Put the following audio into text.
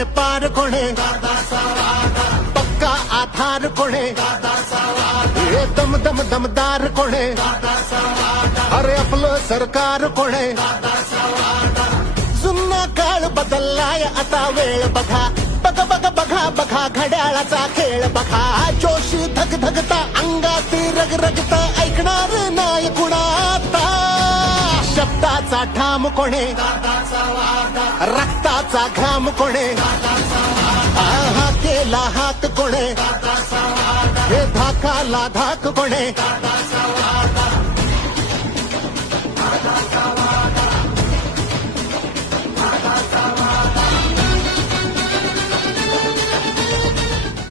कोणे पार कोणे पक्का आधार कोणे हे दम दम दमदार कोणे अरे आपलं सरकार कोणे जुना काळ बदललाय आता वेळ बघा बघा बघा बघा बघा घड्याळाचा खेळ बघा जोशी धग धगता अंगाती रग रगता ऐकणार नाही कुणाता शब्दाचा ठाम कोणे रक्ताचा घाम कोणे हा केला हात कोणे हे धाकाला धाक कोणे